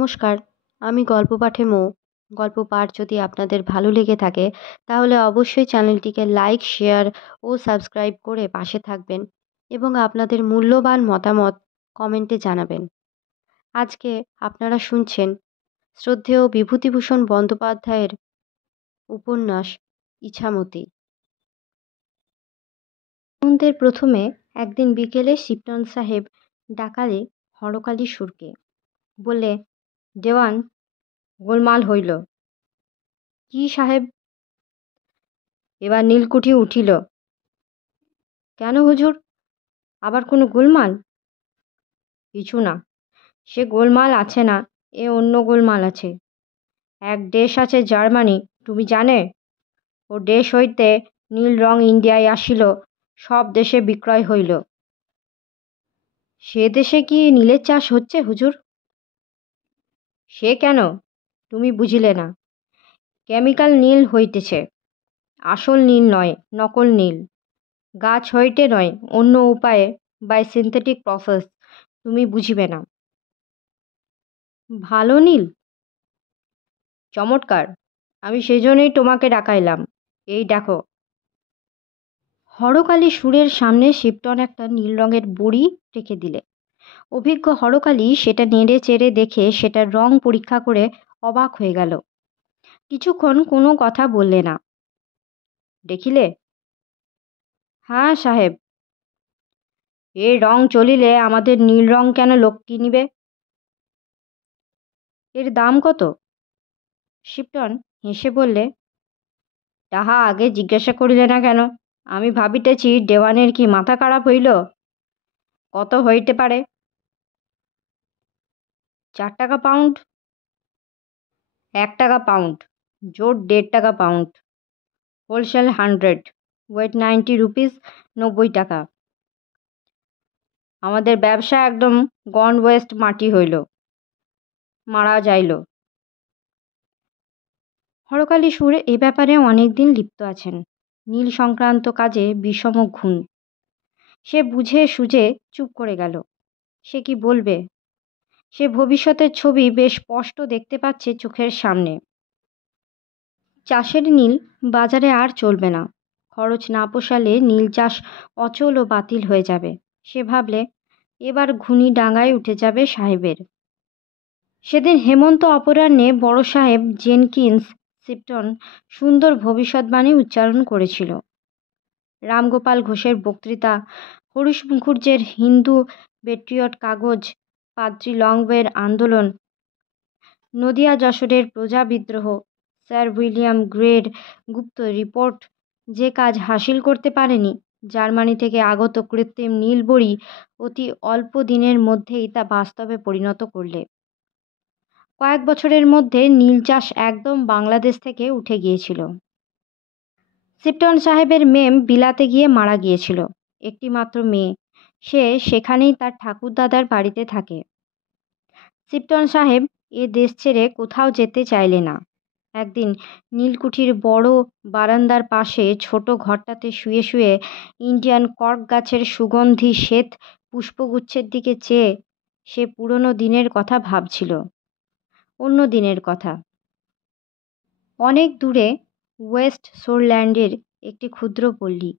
নমস্কার, আমি গল্প পাঠে মৌ। গল্প পাঠ যদি আপনাদের ভালো লেগে থাকে তাহলে অবশ্যই চ্যানেলটিকে লাইক, শেয়ার ও সাবস্ক্রাইব করে পাশে থাকবেন এবং আপনাদের মূল্যবান মতামত কমেন্টে জানাবেন। আজকে আপনারা শুনছেন শ্রদ্ধেয় বিভূতিভূষণ বন্দ্যোপাধ্যায়ের উপন্যাস ইছামতী। হেমন্তের প্রথমে একদিন বিকেলে শিবটন সাহেব ডাকালে হরকালী সুরকে, বললে, দেওয়ান, গোলমাল হইল। কি সাহেব? এবার নীলকুঠি উঠিল। কেন হুজুর, আবার কোনো গোলমাল? কিছু না, সে গোলমাল আছে না, এ অন্য গোলমাল আছে। এক দেশ আছে জার্মানি, তুমি জানে? ও দেশ হইতে নীল রং ইন্ডিয়ায় আসিল, সব দেশে বিক্রয় হইল। সে দেশে কি নীলের চাষ হচ্ছে হুজুর? সে কেন, তুমি বুঝিলে না। কেমিক্যাল নীল হইতেছে, আসল নীল নয়, নকল নীল। গাছ হইতে নয়, অন্য উপায়ে, বাই সিনথেটিক প্রসেস, তুমি বুঝিবে না। ভালো নীল? চমৎকার, আমি সেই জন্যই তোমাকে ডাকাইলাম। এই দেখো। হরকালী সুরের সামনে শিবটন একটা নীল রঙের বড়ি রেখে দিলে। অভিজ্ঞ হরকালী সেটা নেড়ে চেড়ে দেখে সেটার রং পরীক্ষা করে অবাক হয়ে গেল। কিছুক্ষণ কোনো কথা বললে না। দেখিলে? হ্যাঁ সাহেব। এ রং চলিলে আমাদের নীল রং কেন লোক কিনিবে? এর দাম কত? শিবটন হেসে বললে, তাহা আগে জিজ্ঞাসা করিলে না কেন? আমি ভাবিতেছি দেওয়ানের কি মাথা খারাপ হইল? কত হইতে পারে? 4 টাকা পাউন্ড। 1 টাকা পাউন্ড, জোর 1.5 টাকা পাউন্ড। হোলসেল 100, ওয়েট 90 রুপিস, 90 টাকা। আমাদের ব্যবসা একদম গন ওয়েস্ট মাটি হইল, মারা যাইল। হরকালী সুর এ ব্যাপারে অনেক দিন লিপ্ত আছেন। নীল সংক্রান্ত কাজে বিষম ঘুণ। সে বুঝে সুঝে চুপ করে গেল। সে কি বলবে? সে ভবিষ্যতের ছবি বেশ স্পষ্ট দেখতে পাচ্ছে চোখের সামনে। চাষের নীল বাজারে আর চলবে না। খরচ না পোষালে নীল চাষ অচল ও বাতিল হয়ে যাবে। সে ভাবলে, এবার ঘুনি ডাঙায় উঠে যাবে সাহেবের। সেদিন হেমন্ত অপরাহ্নে বড় সাহেব জেনকিন্স শিবটন সুন্দর ভবিষ্যৎবাণী উচ্চারণ করেছিল। রামগোপাল ঘোষের বক্তৃতা, হরিশ মুখুর্জের হিন্দু পেট্রিয়ট কাগজ, পাদ্রী লংওয়ের আন্দোলন, নদিয়া যশোরের প্রজা বিদ্রোহ, স্যার উইলিয়াম গ্রের গুপ্ত রিপোর্ট যে কাজ হাসিল করতে পারেনি, জার্মানি থেকে আগত কৃত্রিম নীলবড়ি অতি অল্প দিনের মধ্যেই তা বাস্তবে পরিণত করলে। কয়েক বছরের মধ্যে নীল চাষ একদম বাংলাদেশ থেকে উঠে গিয়েছিল। শিবটন সাহেবের মেম বিলাতে গিয়ে মারা গিয়েছিল, একটি মাত্র মেয়ে। সে সেখানেই তার ঠাকুরদাদার বাড়িতে থাকে। শিবটন সাহেব এ দেশ ছেড়ে কোথাও যেতে চাইলে না। একদিন নীলকুঠির বড় বারান্দার পাশে ছোট ঘরটাতে শুয়ে শুয়ে ইন্ডিয়ান কর্ক গাছের সুগন্ধি শ্বেত পুষ্পগুচ্ছের দিকে চেয়ে সে পুরনো দিনের কথা ভাবছিল। অন্য দিনের কথা। অনেক দূরে ওয়েস্ট শোরল্যান্ডের একটি ক্ষুদ্র পল্লী।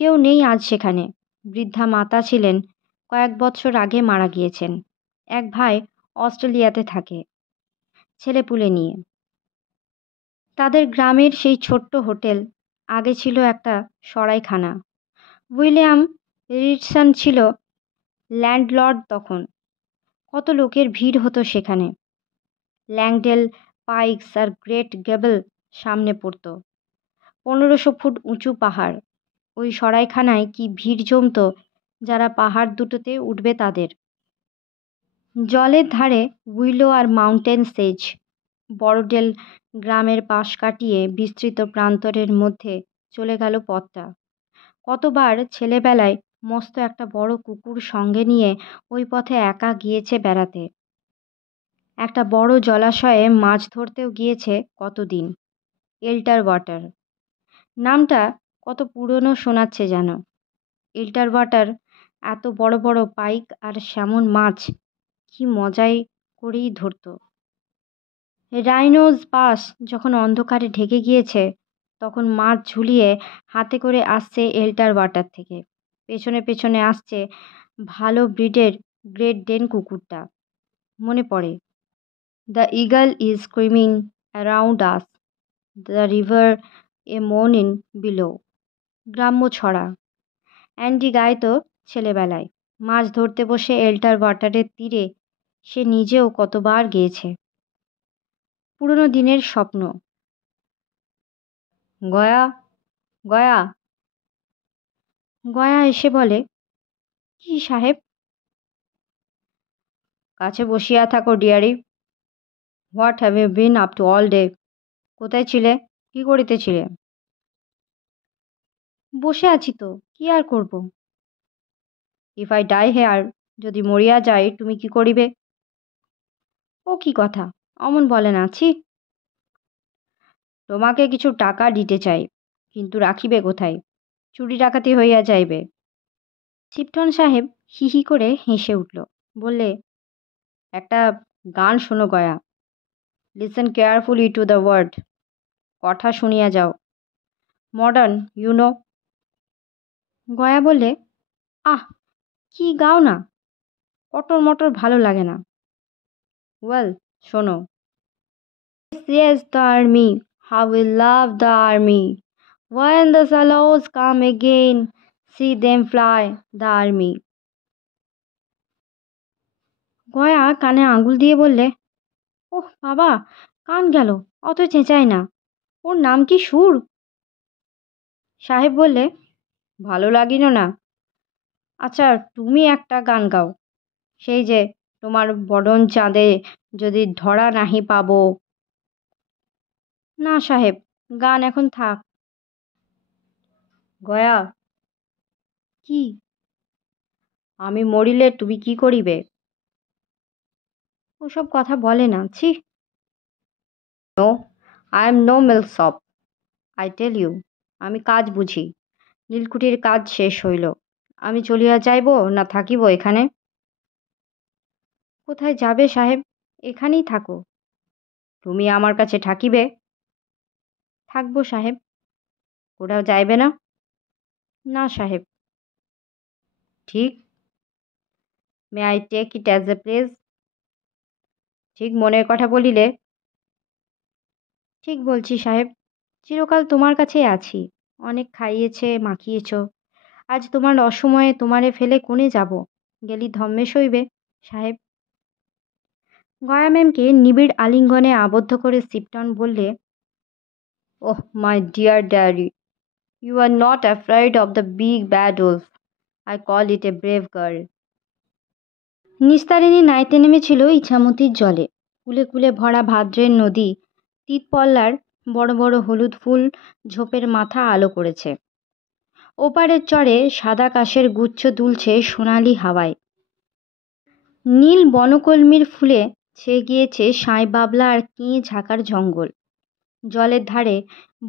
কেউ নেই আজ সেখানে। বৃদ্ধা মাতা ছিলেন, কয়েক বৎসর আগে মারা গিয়েছেন। এক ভাই অস্ট্রেলিয়াতে থাকে, ছেলেপুলে নিয়ে। তাদের গ্রামের সেই ছোট্ট হোটেল আগে ছিল একটা সরাইখানা। উইলিয়াম রিচসন ছিল ল্যান্ডলর্ড তখন। কত লোকের ভিড় হতো সেখানে। ল্যাংডেল পাইকস আর গ্রেট গেবল সামনে পড়ত। 1500 ফুট উঁচু পাহাড়। ওই সরাইখানায় কি ভিড় জমত যারা পাহাড় দুটোতে উঠবে তাদের। জলের ধারে উইলো আর মাউন্টেন সেজ। বড়ডেল গ্রামের পাশ কাটিয়ে বিস্তৃত প্রান্তরের মধ্যে চলে গেল পথটা। কতবার ছেলেবেলায় মস্ত একটা বড় কুকুর সঙ্গে নিয়ে ওই পথে একা গিয়েছে বেড়াতে। একটা বড় জলাশয়ে মাছ ধরতেও গিয়েছে কতদিন। এল্টার ওয়াটার নামটা কত পুরনো শোনাচ্ছে যেন। এল্টার ওয়াটার, এত বড় বড় পাইক আর স্যামন মাছ, কি মজাই করেই ধরত। রাইনোজ পাস যখন অন্ধকারে ঢেকে গিয়েছে, তখন মাছ ঝুলিয়ে হাতে করে আসছে এল্টার ওয়াটার থেকে। পেছনে পেছনে আসছে ভালো ব্রিডের গ্রেট ডেন কুকুরটা। মনে পড়ে, the eagle is screaming around us, the river a moan in below. গ্রাম্য ছড়া অ্যান্ডি গাইত ছেলেবেলায়। মাছ ধরতে বসে এল্টার ওয়াটারের তীরে সে নিজেও কতবার গিয়েছে। পুরনো দিনের স্বপ্ন। গয়া, গয়া। গয়া এসে বলে, কি সাহেব? কাছে বসিয়া থাকো dearie. What have you been up to all day? কোথায় ছিলে? কি করিতেছিলে? বসে আছি তো, কি আর করব? ইফ আই ডাই হেয়ার, যদি মরিয়া যাই, তুমি কি করিবে? ও কি কথা, অমন বলে না, ছি। তোমাকে কিছু টাকা দিতে চাই, কিন্তু রাখিবে কোথায়? চুরি ডাকাতি হইয়া যাইবে। শিপটন সাহেব হি হি করে হেসে উঠল। বললে, একটা গান শোনো গয়া। Listen carefully to the word. কথা শুনিয়া যাও। Modern, you know. গয়া বললে, আহ, কি গাও না, পটর মটর ভালো লাগে না। ওয়েল, শোনো। Yes, the army, how we love the army. When the swallows come again, see them fly, the army. Gaya কানে আঙুল দিয়ে বললে, ওহ বাবা, কান গেল, অত চেঁচাই না। ওর নাম কি সুর? সাহেব বললে, ভালো লাগিল না। আচ্ছা, তুমি একটা গান গাও, সেই যে তোমার বদন চাঁদে যদি ধরা নাহি পাবো। না সাহেব, গান এখন থাক। গয়া, কি? আমি মরিলে তুমি কি করিবে? ওসব কথা বলে না, ছি। No, I am no milksop, I tell you. আমি কাজ বুঝি। নীলকুঠির কাজ শেষ হইল। আমি চলিয়া যাইব না থাকিব এখানে? কোথায় যাবে সাহেব? এখানেই থাকো। তুমি আমার কাছে থাকিবে? থাকবো সাহেব। কোথাও যাইবে না? না সাহেব। ঠিক? May I take it as a pledge? ঠিক মনের কথা বলিলে? ঠিক বলছি সাহেব। চিরকাল তোমার কাছেই আছি। অনেক খাইয়েছে, মাখিয়েছ। আজ তোমার অসময়ে তোমারে ফেলে কোণে যাব? গেলি ধম্মেশ হইবে সাহেব। গয়া ম্যামকে নিবিড় আলিঙ্গনে আবদ্ধ করে শিপটন বললে, oh my dear diary, you are not afraid of the big bad wolf. I call it a brave girl. Nistarini নাইতে নেমেছিল ইছামতির জলে। কুলে কুলে ভরা ভাদ্রের নদী তিতপল্লার বড় বড় হলুদ ফুল ঝোপের মাথা আলো করেছে। ওপারের চরে সাদা কাশের গুচ্ছ দুলছে সোনালি হাওয়ায়। নীল বনকলমির ফুলে ছেয়ে গিয়েছে সাঁই বাবলা আর কিঁ ঝাঁকার জঙ্গল। জলের ধারে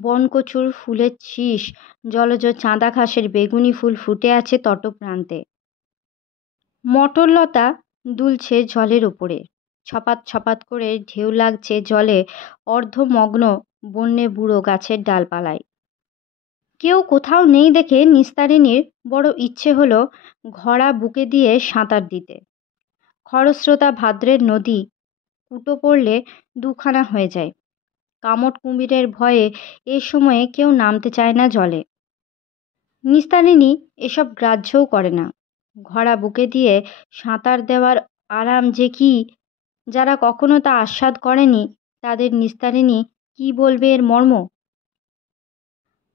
বনকচুর ফুলের শীষ, জলজ চাঁদা ঘাসের বেগুনি ফুল ফুটে আছে তটপ্রান্তে। মটরলতা দুলছে জলের ওপরে। ছপাত ছপাত করে ঢেউ লাগছে জলে অর্ধমগ্ন বন্যে বুড়ো গাছের ডালপালায়। কেউ কোথাও নেই দেখে নিস্তারিণীর বড় ইচ্ছে হলো ঘোড়া বুকে দিয়ে সাঁতার দিতে। খরস্রোতা ভাদ্রের নদী কুটো পড়লে দুখানা হয়ে যায়। কামট কুমিরের ভয়ে এ সময়ে কেউ নামতে চায় না জলে। নিস্তারিণী এসব গ্রাহ্যও করে না। ঘোড়া বুকে দিয়ে সাঁতার দেওয়ার আরাম যে কি, যারা কখনো তা আস্বাদ করেনি তাদের নিস্তারিণী কি বলবে এর মর্ম?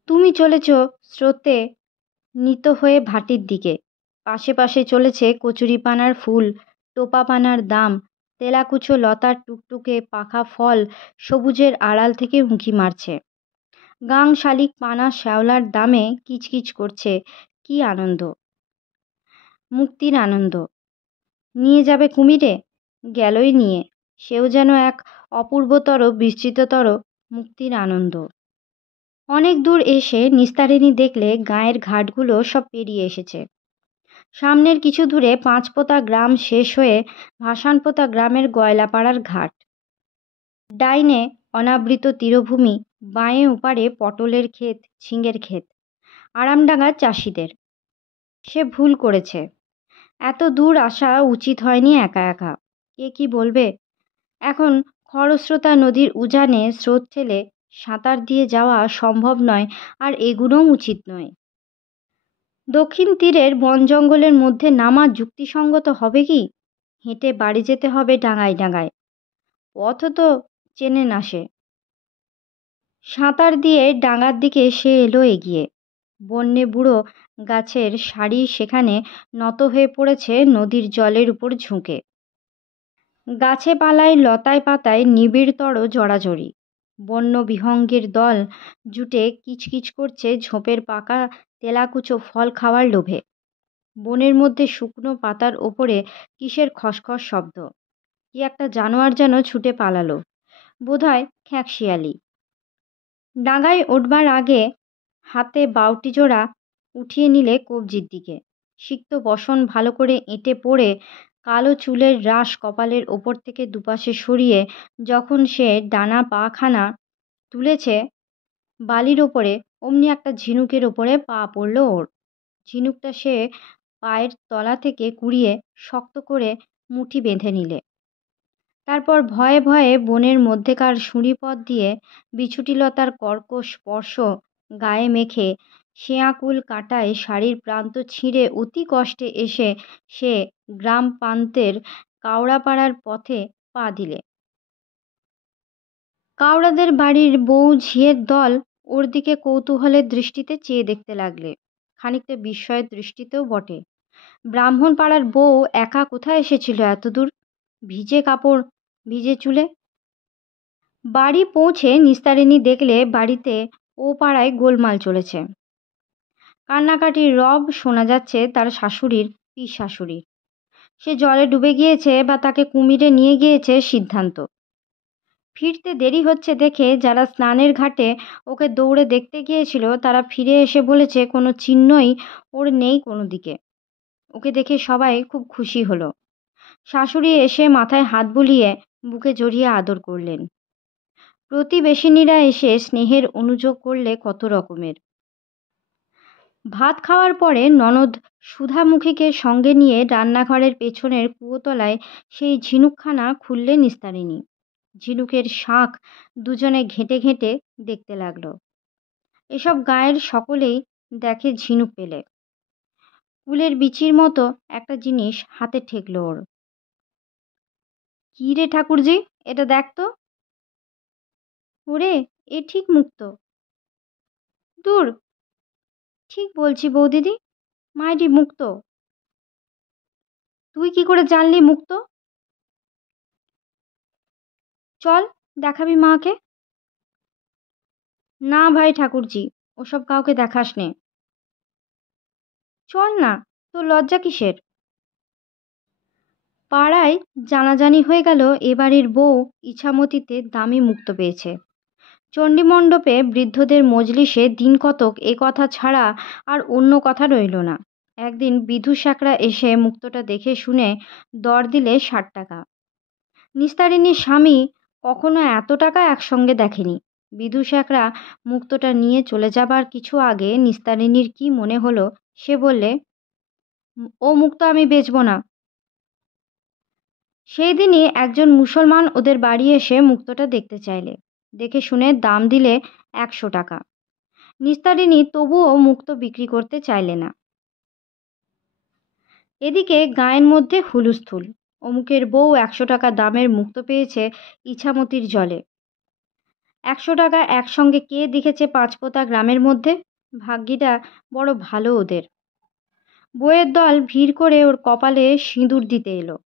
তুমি চলেছ স্রোতে নীত হয়ে ভাটির দিকে। পাশে পাশে চলেছে কচুরিপানার ফুল, টোপাপানার দাম, তেলাকুচো লতার টুকটুকে পাকা ফল সবুজের আড়াল থেকে উঁকি মারছে। গাং শালিক পানা শ্যাওলার দামে কিচকিচ করছে। কি আনন্দ, মুক্তির আনন্দ। নিয়ে যাবে কুমিরে? গেলই নিয়ে। সেও যেন এক অপূর্বতর বিস্তৃততর মুক্তির আনন্দ। অনেক দূর এসে নিস্তারিণী দেখলে গায়ের ঘাটগুলো সব পেরিয়ে এসেছে। সামনের কিছু দূরে পাঁচপোতা গ্রাম শেষ হয়ে ভাসানপোতা গ্রামের গয়লাপাড়ার ঘাট। ডাইনে অনাবৃত তীরভূমি, বাঁয়ে ওপারে পটলের ক্ষেত, ঝিঙের ক্ষেত, আরামডাঙ্গার চাষিদের। সে ভুল করেছে, এত দূর আসা উচিত হয়নি একা একা। কে কি বলবে? এখন খরস্রোতা নদীর উজানে স্রোত ঠেলে সাঁতার দিয়ে যাওয়া সম্ভব নয়, আর এগুলোও উচিত নয়। দক্ষিণ তীরের বন জঙ্গলের মধ্যে নামা যুক্তিসঙ্গত হবে কি? হেঁটে বাড়ি যেতে হবে ডাঙায় ডাঙায়, পথও তো চেনে না সে। সাঁতার দিয়ে ডাঙার দিকে সে এলো এগিয়ে। বন্যে বুড়ো গাছের সারি সেখানে নত হয়ে পড়েছে নদীর জলের উপর ঝুঁকে। গাছে পালায় লতায় পাতায় নিবিড়তর জড়াজড়ি। বন্য বিহঙ্গের দল জুটে কিচকিচ করছে ঝোপের পাকা তেলাকুচো ফল খাওয়ার লোভে। বনের মধ্যে শুকনো পাতার ওপরে কিসের খসখস শব্দ। কি একটা জানোয়ার যেন ছুটে পালালো, বোধহয় খ্যাঁকশিয়ালি। ডাঙায় উঠবার আগে হাতে বাউটি জোড়া উঠিয়ে নিলে কবজির দিকে। সিক্ত বসন ভালো করে এঁটে পড়ে কালো চুলের রাশ কপালের ওপর থেকে দুপাশে সরিয়ে যখন সে ডানা পাখানা তুলেছে বালির ওপরে, অমনি একটা ঝিনুকের ওপরে পা পড়ল ওর। ঝিনুকটা সে পায়ের তলা থেকে কুড়িয়ে শক্ত করে মুঠি বেঁধে নিলে। তারপর ভয়ে ভয়ে বনের মধ্যেকার সুঁড়িপথ দিয়ে বিছুটিলতার কর্কশ স্পর্শ গায়ে মেখে শেয়াকুল কাটায় শাড়ির প্রান্ত ছিঁড়ে অতি কষ্টে এসে সে গ্রাম প্রান্তের কাওড়াপাড়ার পথে পা দিলে। কাওড়াদের বাড়ির বউ ঝিয়ের দল ওর দিকে কৌতূহলের দৃষ্টিতে চেয়ে দেখতে লাগলে, খানিকটা বিস্ময়ের দৃষ্টিতেও বটে। ব্রাহ্মণ পাড়ার বউ একা কোথায় এসেছিল এতদূর, ভিজে কাপড়, ভিজে চুলে? বাড়ি পৌঁছে নিস্তারিণী দেখলে বাড়িতে ও পাড়ায় গোলমাল চলেছে। কান্নাকাটির রব শোনা যাচ্ছে তার শাশুড়ির, পিস শাশুড়ির। সে জলে ডুবে গিয়েছে বা তাকে কুমিরে নিয়ে গিয়েছে সিদ্ধান্ত। ফিরতে দেরি হচ্ছে দেখে যারা স্নানের ঘাটে ওকে দৌড়ে দেখতে গিয়েছিল তারা ফিরে এসে বলেছে কোনো চিহ্নই ওর নেই কোনো দিকে। ওকে দেখে সবাই খুব খুশি হলো। শাশুড়ি এসে মাথায় হাত বুলিয়ে বুকে জড়িয়ে আদর করলেন। প্রতিবেশিনীরা এসে স্নেহের অনুযোগ করলে কত রকমের। ভাত খাওয়ার পরে ননদ সুধামুখীকে সঙ্গে নিয়ে রান্নাঘরের পেছনের কুয়োতলায় সেই ঝিনুকখানা খুললে নিস্তারিণী। ঝিনুকের শাঁখ দুজনে ঘেঁটে ঘেঁটে দেখতে লাগলো। এসব গায়ের সকলেই দেখে ঝিনুক পেলে। কুলের বিচির মতো একটা জিনিস হাতে ঠেকলো ওর। কি রে ঠাকুরজি, এটা দেখ তো। ওরে, এ ঠিক মুক্ত। দূর, ঠিক বলছি বৌদিদি, মাইরি মুক্ত। তুই কি করে জানলি মুক্ত? চল, দেখাবি মাকে। না ভাই ঠাকুরজি, ওসব কাউকে দেখাস নে। চল না, তোর লজ্জা কিসের? পাড়ায় জানাজানি হয়ে গেল এ বাড়ির বউ ইছামতিতে দামি মুক্ত পেয়েছে। চণ্ডীমণ্ডপে বৃদ্ধদের মজলিসে দিন কতক এ কথা ছাড়া আর অন্য কথা রইল না। একদিন বিধু শ্যাকরা এসে মুক্তটা দেখে শুনে দর দিলে 60 টাকা। নিস্তারিণীর স্বামী কখনো এত টাকা একসঙ্গে দেখেনি। বিধু শ্যাকরা মুক্তটা নিয়ে চলে যাবার কিছু আগে নিস্তারিণীর কি মনে হলো, সে বললে, ও মুক্ত আমি বেচব না। সেই দিনই একজন মুসলমান ওদের বাড়ি এসে মুক্তটা দেখতে চাইলে। দেখে শুনে দাম দিলে 100 টাকা। নিস্তারিণী তবুও মুক্ত বিক্রি করতে চাইলে না। এদিকে গায়ের মধ্যে হুলুস্থুল। অমুকের বউ 100 টাকা দামের মুক্ত পেয়েছে ইছামতির জলে। 100 টাকা একসঙ্গে কে দেখেছে পাঁচপোতা গ্রামের মধ্যে? ভাগ্যিটা বড় ভালো ওদের। বউয়ের দল ভিড় করে ওর কপালে সিঁদুর দিতে এলো।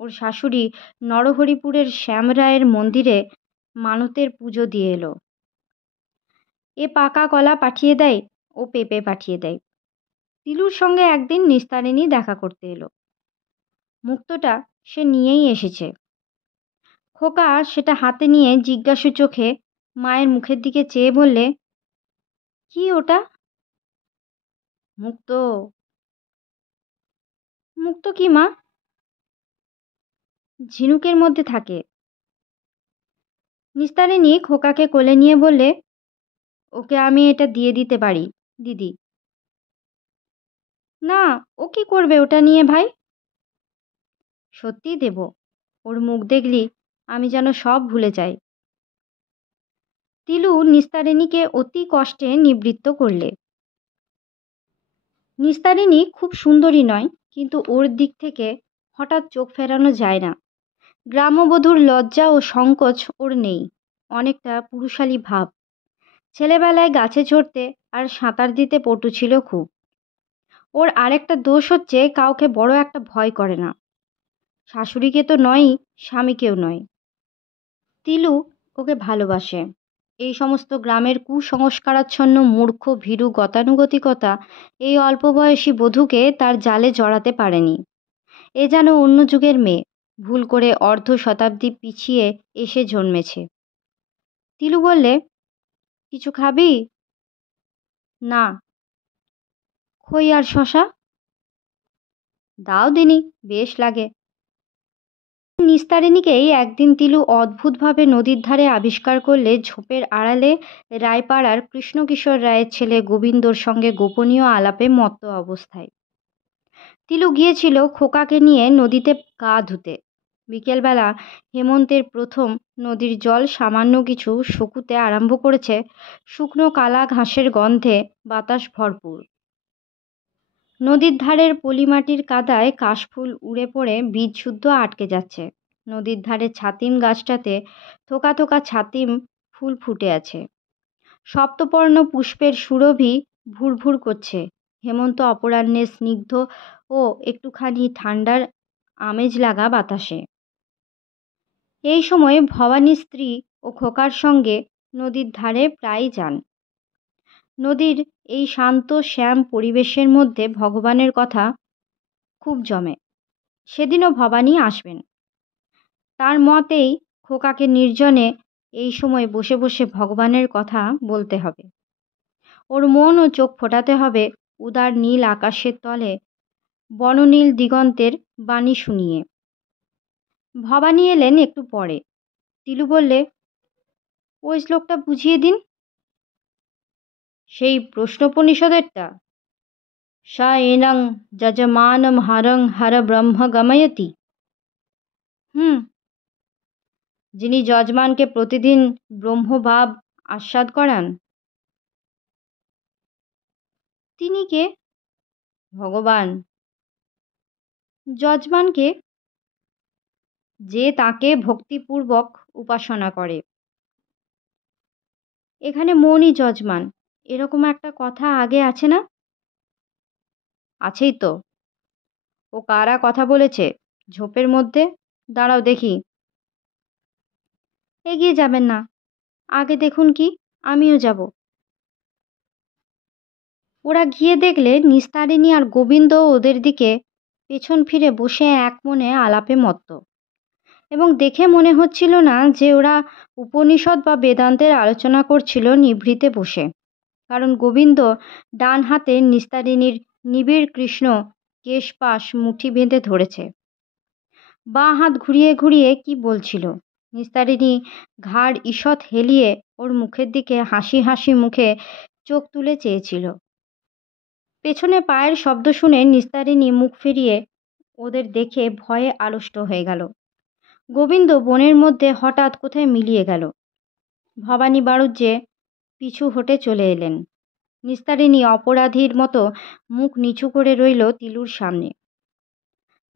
ওর শাশুড়ি নরহরিপুরের শ্যামরায়ের মন্দিরে মানতের পুজো দিয়ে এলো। এ পাকা কলা পাঠিয়ে দেয়, ও পেঁপে পাঠিয়ে দেয়। তিলুর সঙ্গে একদিন নিস্তারিণী দেখা করতে এলো। মুক্তটা সে নিয়েই এসেছে। খোকা সেটা হাতে নিয়ে জিজ্ঞাসু চোখে মায়ের মুখের দিকে চেয়ে বললে, কি ওটা? মুক্ত। মুক্ত কি মা? ঝিনুকের মধ্যে থাকে। নিস্তারিণী খোকাকে কোলে নিয়ে বললে, ওকে আমি এটা দিয়ে দিতে পারি দিদি। না, ও কি করবে ওটা নিয়ে ভাই? সত্যিই দেব। ওর মুখ দেখলি আমি যেন সব ভুলে যাই। তিলু নিস্তারিণীকে অতি কষ্টে নিবৃত্ত করলে। নিস্তারিণী খুব সুন্দরী নয়, কিন্তু ওর দিক থেকে হঠাৎ চোখ ফেরানো যায় না। গ্রাম্যবধূর লজ্জা ও সংকোচ ওর নেই, অনেকটা পুরুষালী ভাব। ছেলেবেলায় গাছে চড়তে আর সাঁতার দিতে পটু ছিল খুব। ওর আরেকটা দোষ হচ্ছে কাউকে বড় একটা ভয় করে না। শাশুড়িকে তো নয়ই, স্বামীকেও নয়। তিলু ওকে ভালোবাসে। এই সমস্ত গ্রামের কুসংস্কারাচ্ছন্ন মূর্খ ভীরু গতানুগতিকতা এই অল্প বয়সী বধূকে তার জালে জড়াতে পারেনি। এ যেন অন্য যুগের মেয়ে, ভুল করে অর্ধ শতাব্দী পিছিয়ে এসে জন্মেছে। তিলু বললে, কিছু খাবি? না। খই আর শশা? দাও দিনি, বেশ লাগে। নিস্তারিণীকেই একদিন তিলু অদ্ভুতভাবে নদীর ধারে আবিষ্কার করলে ঝোপের আড়ালে রায়পাড়ার কৃষ্ণকিশোর রায়ের ছেলে গোবিন্দর সঙ্গে গোপনীয় আলাপে মত্ত অবস্থায়। তিলু গিয়েছিল খোকাকে নিয়ে নদীতে গা ধুতে। বিকেলবেলা হেমন্তের প্রথম নদীর জল সামান্য কিছু শুকুতে আরম্ভ করেছে। শুকনো কালা ঘাসের গন্ধে বাতাস ভরপুর। নদীর ধারের পলিমাটির কাদায় কাশফুল উড়ে পড়ে বীজ শুদ্ধ আটকে যাচ্ছে। নদীর ধারে ছাতিম গাছটাতে থোকা থোকা ছাতিম ফুল ফুটে আছে। সপ্তপর্ণ পুষ্পের সুরভি ভুরভুর করছে হেমন্ত অপরাহ্নের স্নিগ্ধ ও একটুখানি ঠান্ডার আমেজ লাগা বাতাসে। এই সময় ভবানী স্ত্রী ও খোকার সঙ্গে নদীর ধারে প্রায়ই যান। নদীর এই শান্ত শ্যাম পরিবেশের মধ্যে ভগবানের কথা খুব জমে। সেদিনও ভবানী আসবেন। তার মতেই খোকাকে নির্জনে এই সময় বসে বসে ভগবানের কথা বলতে হবে। ওর মন ও চোখ ফোটাতে হবে উদার নীল আকাশের তলে বননীল দিগন্তের বাণী শুনিয়ে। ভবানী এলেন একটু পরে। তিলু বললে, ওই শ্লোকটা বুঝিয়ে দিন। সেই প্রশ্নোপনিষদেরটা? স এনং যজমানম হরং হর ব্রহ্ম গময়তি। হুম। যিনি যজমানকে প্রতিদিন ব্রহ্মভাব আস্বাদ করান। তিনি কে? ভগবান। যজমানকে? যে তাকে ভক্তিপূর্বক উপাসনা করে। এখানে মনই যজমান, এরকম একটা কথা আগে আছে না? আছেই তো। ও কারা কথা বলেছে ঝোপের মধ্যে? দাঁড়াও দেখি। এগিয়ে যাবেন না, আগে দেখুন কি, আমিও যাব। ওরা গিয়ে দেখলে নিস্তারিণী আর গোবিন্দ ওদের দিকে পেছন ফিরে বসে এক মনে আলাপে মত্ত। এবং দেখে মনে হচ্ছিল না যে ওরা উপনিষদ বা বেদান্তের আলোচনা করছিল নিভৃতে বসে। কারণ গোবিন্দ ডান হাতে নিস্তারিণীর নিবিড় কৃষ্ণ কেশপাশ মুঠি বেঁধে ধরেছে। বাঁ হাত ঘুরিয়ে ঘুরিয়ে কি বলছিল। নিস্তারিণী ঘাড় ঈষৎ হেলিয়ে ওর মুখের দিকে হাসি হাসি মুখে চোখ তুলে চেয়েছিল। পেছনে পায়ের শব্দ শুনে নিস্তারিণী মুখ ফিরিয়ে ওদের দেখে ভয়ে আড়ষ্ট হয়ে গেল। গোবিন্দ বনের মধ্যে হঠাৎ কোথায় মিলিয়ে গেল। ভবানী বাড়ুজ্যে পিছু হটে চলে এলেন। নিস্তারিণী অপরাধীর মতো মুখ নিচু করে রইল তিলুর সামনে।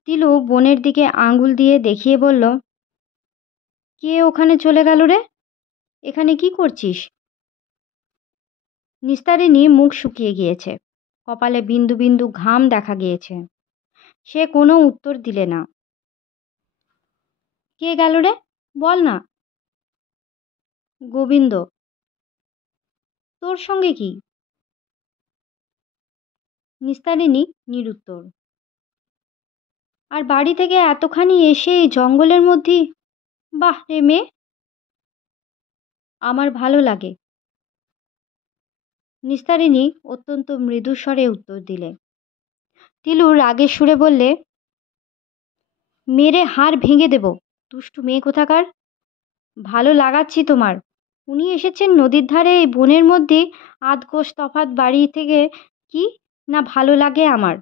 তিলু বনের দিকে আঙুল দিয়ে দেখিয়ে বলল, কে ওখানে চলে গেল রে? এখানে কি করছিস? নিস্তারিণী মুখ শুকিয়ে গিয়েছে, কপালে বিন্দু বিন্দু ঘাম দেখা গিয়েছে। সে কোনো উত্তর দিলে না। কে গেল রে, বল না। গোবিন্দ। তোর সঙ্গে কি? নিস্তারিণী নিরুত্তর। আর বাড়ি থেকে এতখানি এসে এই জঙ্গলের মধ্যে? বাহ রে মেয়ে, আমার ভালো লাগে। নিস্তারিণী অত্যন্ত মৃদু স্বরে উত্তর দিলে। তিলু রাগের সুরে বললে, মেরে হাড় ভেঙে দেব, দুষ্টু মেয়ে কোথাকার। ভালো লাগাচ্ছি তোমার। উনি এসেছেন নদীর ধারে এই বনের মধ্যে, আধ কোষ তফাৎ বাড়ি থেকে। কি না ভালো লাগে আমার?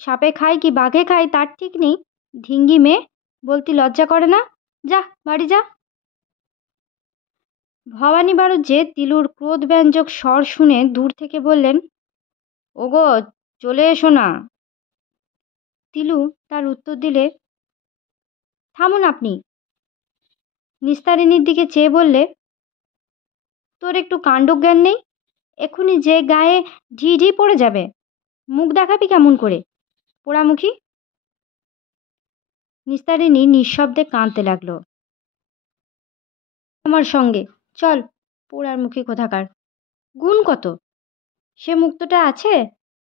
সাপে খায় কি বাঘে খায় তার ঠিক নেই। ঢিঙ্গি মেয়ে, বলতে লজ্জা করে না? যা, বাড়ি যা। ভবানী বাড়ুজ্যে তিলুর ক্রোধব্যঞ্জক স্বর শুনে দূর থেকে বললেন, ওগো, চলে এসো না। তিলু তার উত্তর দিলে, থামুন আপনি। নিস্তারিণীর দিকে চেয়ে বললে, তোর একটু কাণ্ডজ্ঞান নেই? এক্ষুনি যে গায়ে ঢি ঢি পড়ে যাবে। মুখ দেখাবি কেমন করে, পোড়ামুখী? নিস্তারিণী নিঃশব্দে কাঁদতে লাগলো। আমার সঙ্গে চল, পোড়ার মুখী কোথাকার। গুণ কত? সে মুক্তটা আছে,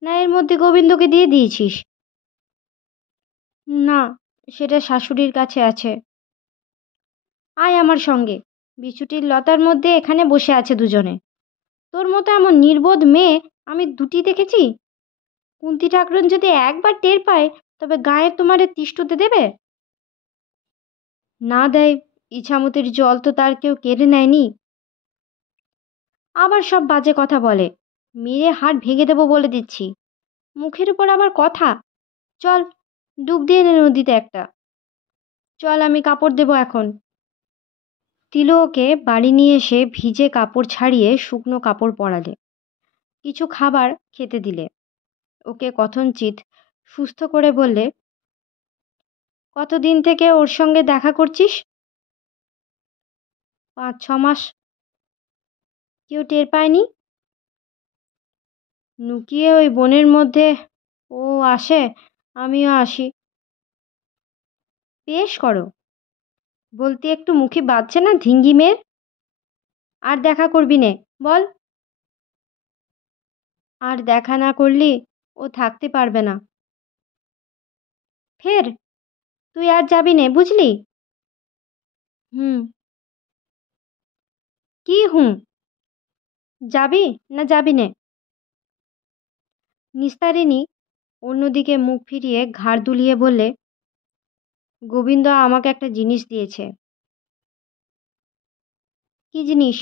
না এর মধ্যে গোবিন্দকে দিয়ে দিয়েছিস? না, সেটা শাশুড়ির কাছে আছে। আয় আমার সঙ্গে। বিছুটির লতার মধ্যে এখানে বসে আছে দুজনে। তোর মতো এমন নির্বোধ মেয়ে আমি দুটি দেখেছি। কুন্তি ঠাকুরন যদি একবার টের পায়, তবে গায়ে তোমারে তিষ্ঠতে দেবে? না দেয়, ইছামতির জল তো তার কেউ কেড়ে নেয়নি। আবার সব বাজে কথা বলে। মেরে হাড় ভেঙে দেবো বলে দিচ্ছি। মুখের উপর আবার কথা। চল, ডুব দিয়ে নে নদীতে একটা। চল, আমি কাপড় দেবো এখন। তিলো ওকে বাড়ি নিয়ে এসে ভিজে কাপড় ছাড়িয়ে শুকনো কাপড় পরালে, কিছু খাবার খেতে দিলে। ওকে কথঞ্চিত সুস্থ করে বললে, কতদিন থেকে ওর সঙ্গে দেখা করছিস? 5-6 মাস। কেউ টের পায়নি? লুকিয়ে ওই বনের মধ্যে ও আসে, আমিও আসি। বেশ করো, বলতে একটু মুখে বাজছে না ধিঙ্গি মেয়ের? আর দেখা করবি নে, বল। আর দেখা না করলি ও থাকতে পারবে না। ফের তুই আর যাবি নে, বুঝলি? হুম। কি হুম? যাবি না যাবি নে? নিস্তারিণী অন্যদিকে মুখ ফিরিয়ে ঘাড় দুলিয়ে বললে, গোবিন্দ আমাকে একটা জিনিস দিয়েছে। কি জিনিস?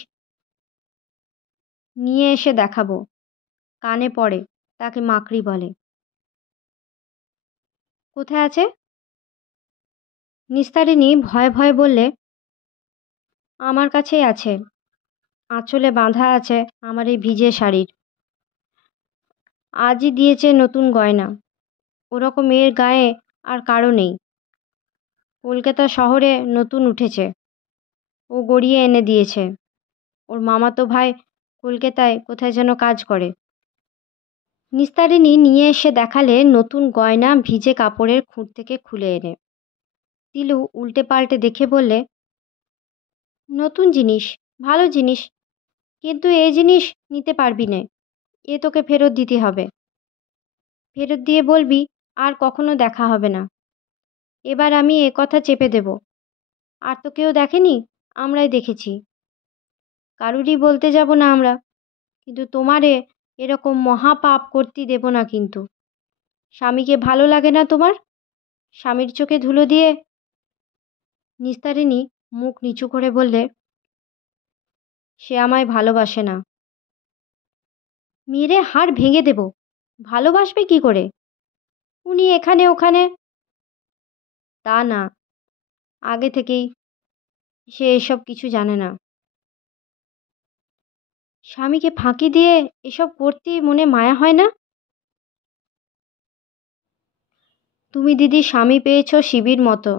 নিয়ে এসে দেখাবো। কানে পড়ে, তাকে মাকড়ি বলে। কোথায় আছে? নিস্তারিণী ভয়ে ভয়ে বললে, আমার কাছেই আছে। আঁচলে বাঁধা আছে আমার এই ভিজে শাড়ির। আজই দিয়েছে নতুন গয়না। ওরকম মেয়ের গায়ে আর কারো নেই। কলকাতা শহরে নতুন উঠেছে, ও গড়িয়ে এনে দিয়েছে। ওর মামাতো ভাই কলকাতায় কোথায় যেন কাজ করে। নিস্তারিণী নিয়ে এসে দেখালে নতুন গয়না ভিজে কাপড়ের খুঁট থেকে খুলে এনে। তিলু উল্টে পাল্টে দেখে বললে, নতুন জিনিস, ভালো জিনিস, কিন্তু এই জিনিস নিতে পারবি নে। এ তোকে ফেরত দিতে হবে। ফেরত দিয়ে বলবি আর কখনো দেখা হবে না। এবার আমি এ কথা চেপে দেব। আর তো কেউ দেখেনি, আমরাই দেখেছি। কারুরই বলতে যাব না আমরা, কিন্তু তোমারে এরকম মহাপাপ করতে দেব না কিন্তু। স্বামীকে ভালো লাগে না তোমার? স্বামীর চোখে ধুলো দিয়ে। নিস্তারিণী মুখ নিচু করে বললে, সে আমায় ভালোবাসে না। মেরে হাড় ভেঙে দেব। ভালোবাসবে কি করে? উনি এখানে ওখানে। তা না, আগে থেকেই সে এসব কিছু জানে না। স্বামীকে ফাঁকি দিয়ে এসব করতে মনে মায়া হয় না? তুমি দিদি স্বামী পেয়েছ শিবের মতো।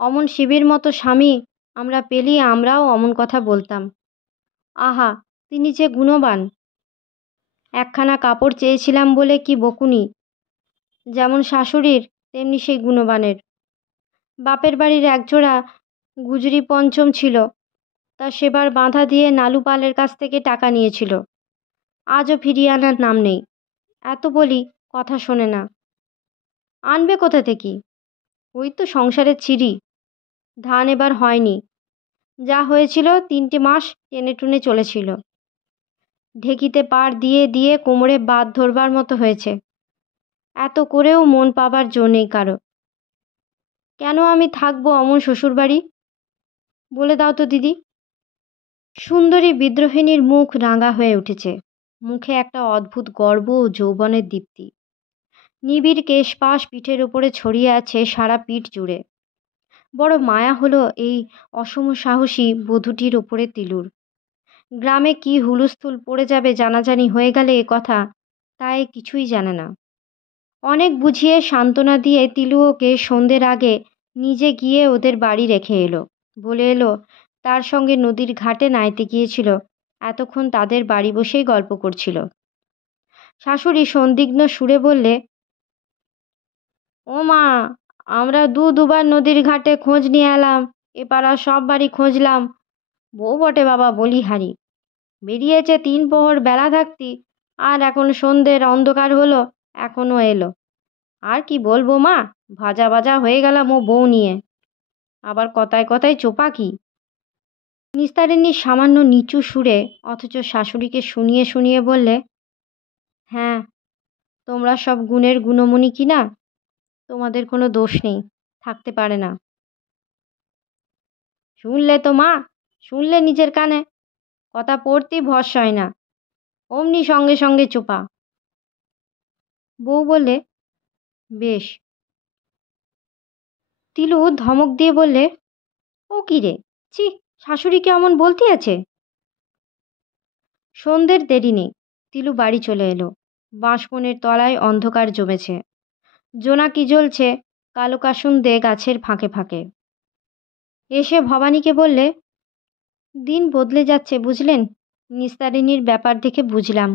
অমন শিবের মতো স্বামী আমরা পেলে আমরাও অমন কথা বলতাম। আহা, তিনি যে গুণবান। একখানা কাপড় চেয়েছিলাম বলে কি বকুনি। যেমন শাশুড়ির তেমনি সেই গুণবানের। বাপের বাড়ির একজোড়া গুজরি পঞ্চম ছিল, তা সেবার বাঁধা দিয়ে নালু পালের কাছ থেকে টাকা নিয়েছিল। আজও ফিরিয়ে আনার নাম নেই। এত বলি, কথা শোনে না। আনবে কোথা থেকে? ওই তো সংসারের ছিরি। ধান এবার হয়নি। যা হয়েছিল 3টে মাস টেনে টুনে চলেছিল। ঢেকিতে পাড় দিয়ে দিয়ে কোমরে বাদ ধরবার মতো হয়েছে। এত করেও মন পাবার জো নেই কারো। কেন আমি থাকবো অমন শ্বশুরবাড়ি? বলে দাও তো দিদি। সুন্দরী বিদ্রোহিণীর মুখ রাঙা হয়ে উঠেছে, মুখে একটা অদ্ভুত গর্ব ও যৌবনের দীপ্তি। নিবিড় কেশপাশ পিঠের উপরে ছড়িয়ে আছে সারা পিঠ জুড়ে। বড় মায়া হলো এই অসম সাহসী বধূটির উপরে তিলুর। গ্রামে কি হুলস্থুল পড়ে যাবে জানাজানি হয়ে গেলে এ কথা, তাই কিছুই জানে না। অনেক বুঝিয়ে সান্ত্বনা দিয়ে তিলু ওকে সন্ধ্যের আগে নিজে গিয়ে ওদের বাড়ি রেখে এলো। বলে এলো তার সঙ্গে নদীর ঘাটে নাইতে গিয়েছিল, এতক্ষণ তাদের বাড়ি বসেই গল্প করছিল। শাশুড়ি সন্দিগ্ধ সুরে বললে, ও মা, আমরা দুবার নদীর ঘাটে খোঁজ নিয়ে এলাম, এ পাড়ার সব বাড়ি খুঁজলাম, বউ বটে বাবা বলিহারি। বেরিয়েছে 3 প্রহর বেলা থাকতি, আর এখন সন্ধ্যের অন্ধকার হলো, এখনও এলো। আর কি বলবো মা, ভাজা ভাজা হয়ে গেলাম ও বউ নিয়ে। আবার কথায় কথায় চোপা কি? নিস্তারিণী সামান্য নিচু সুরে অথচ শাশুড়িকে শুনিয়ে শুনিয়ে বললে, হ্যাঁ, তোমরা সব গুণের গুণমণি কি না, তোমাদের কোনো দোষ নেই, থাকতে পারে না। শুনলে তো মা, শুনলে নিজের কানে, কথা পড়তেই ভরসা হয় না, অমনি সঙ্গে সঙ্গে চোপা। বউ বললে, বেশ। তিলু ধমক দিয়ে বললে, ও কি রে, ছি, শাশুড়িকে অমন বলতে আছে? সন্ধ্যের দেরি নেই, তিলু বাড়ি চলে এলো। বাঁশবনের তলায় অন্ধকার জমেছে, জোনাকি জ্বলছে কালো কাসুন্দে গাছের ফাঁকে ফাঁকে। এসে ভবানীকে বললে, দিন বদলে যাচ্ছে বুঝলেন, নিস্তারিণীর ব্যাপার দেখে বুঝলাম।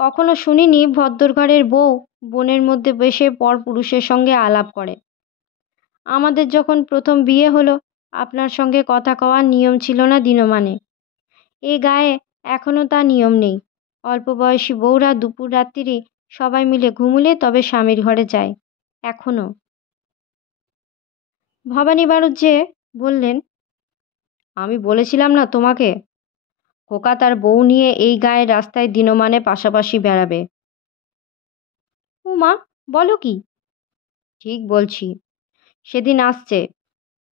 কখনো শুনিনি ভদ্রঘরের বউ বনের মধ্যে বসে পরপুরুষের সঙ্গে আলাপ করে। আমাদের যখন প্রথম বিয়ে হলো, আপনার সঙ্গে কথা কওয়ার নিয়ম ছিল না দিনমানে। এ গায়ে এখনও তা নিয়ম নেই। অল্প বয়সী বউরা দুপুর রাত্রি সবাই মিলে ঘুমুলে তবে স্বামীর ঘরে যায়, এখনও। ভবানী বাড়ুজ্যে বললেন, আমি বলেছিলাম না তোমাকে, খোকা তার বউ নিয়ে এই গায়ের রাস্তায় দিনমানে পাশাপাশি বেড়াবে। উমা, বলো কি? ঠিক বলছি, সেদিন আসছে।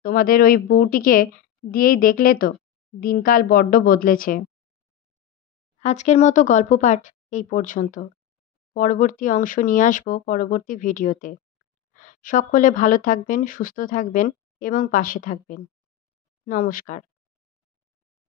তোমাদের ওই বউটিকে দিয়েই দেখলে তো, দিনকাল বড্ড বদলেছে। আজকের মতো গল্প পাঠ এই পর্যন্ত। পরবর্তী অংশ নিয়ে আসবো পরবর্তী ভিডিওতে। সকলে ভালো থাকবেন, সুস্থ থাকবেন এবং পাশে থাকবেন। নমস্কার।